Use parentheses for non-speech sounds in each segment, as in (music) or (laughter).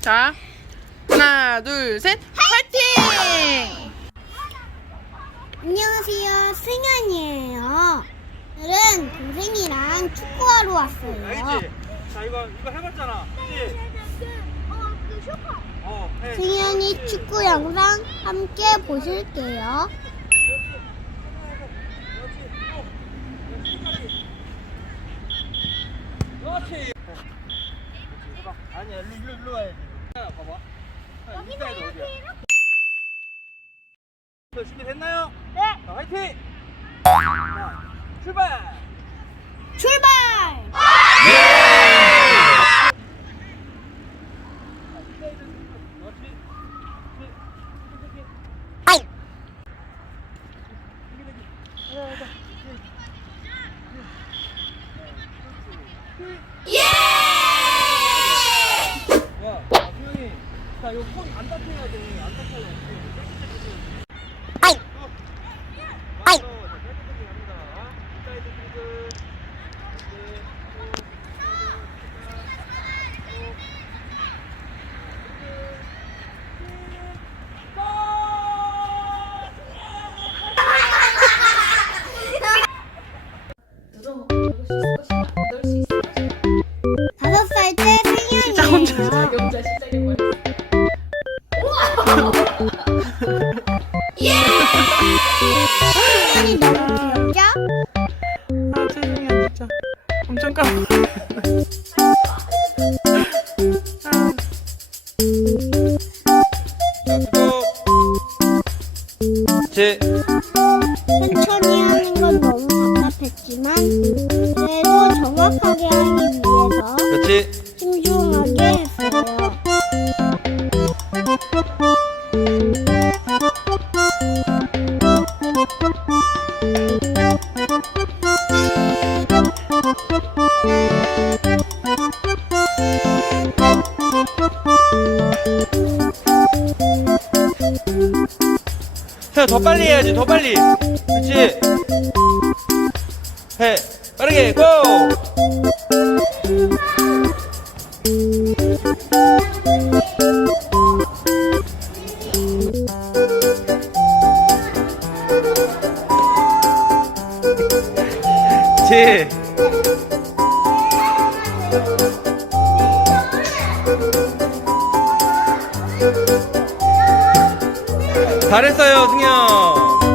자, 하나, 둘, 셋, 파이팅! 안녕하세요, 승현이에요. 오늘은 동생이랑 축구하러 왔어요. 알지? 자 이거 이거 해봤잖아. 그치? 어, 해. 승현이 축구 영상 함께 보실게요. 그렇지. 해봐. 아니야, 일로 일로 일로 와야지. 야, 봐봐. 여기서 어디야? 자, 준비됐나요? 네. 자, 화이팅! 자, 출발! 출발! 그렇지. 야, 아, 수영이. 자, 이거 폰안 돼. 안 돼. 아이. 아이. 다섯 살때 진짜 혼자 시작해버렸어. 너무 귀엽죠? 아, 죄송해요, 진짜. 엄청 깜 아, (laughs) 더 빨리 해야지, 더 빨리. 그렇지. 해. 빠르게, 고! 잘했어요, 승현.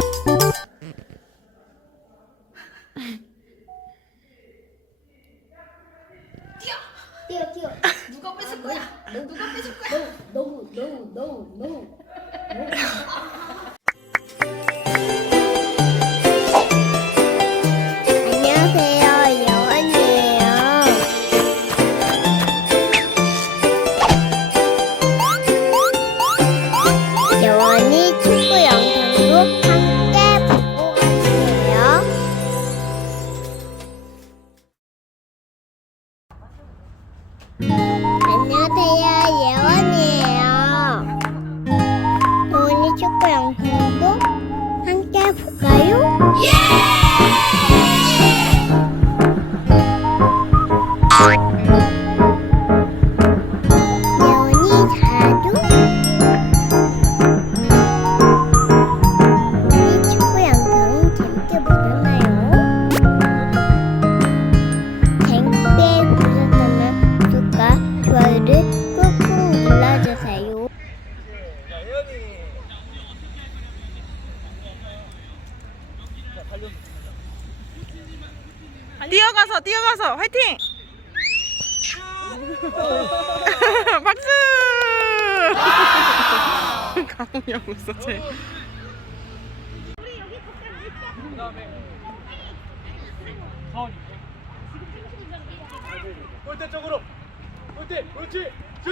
Yeah! 뛰어가서, 뛰어가서, 화이팅! (laughs) 박수! (laughs) 감흥이 없어, 쟤. 그 다음에. 서원이. 골대 쪽으로. 골대, 그렇지. 슛!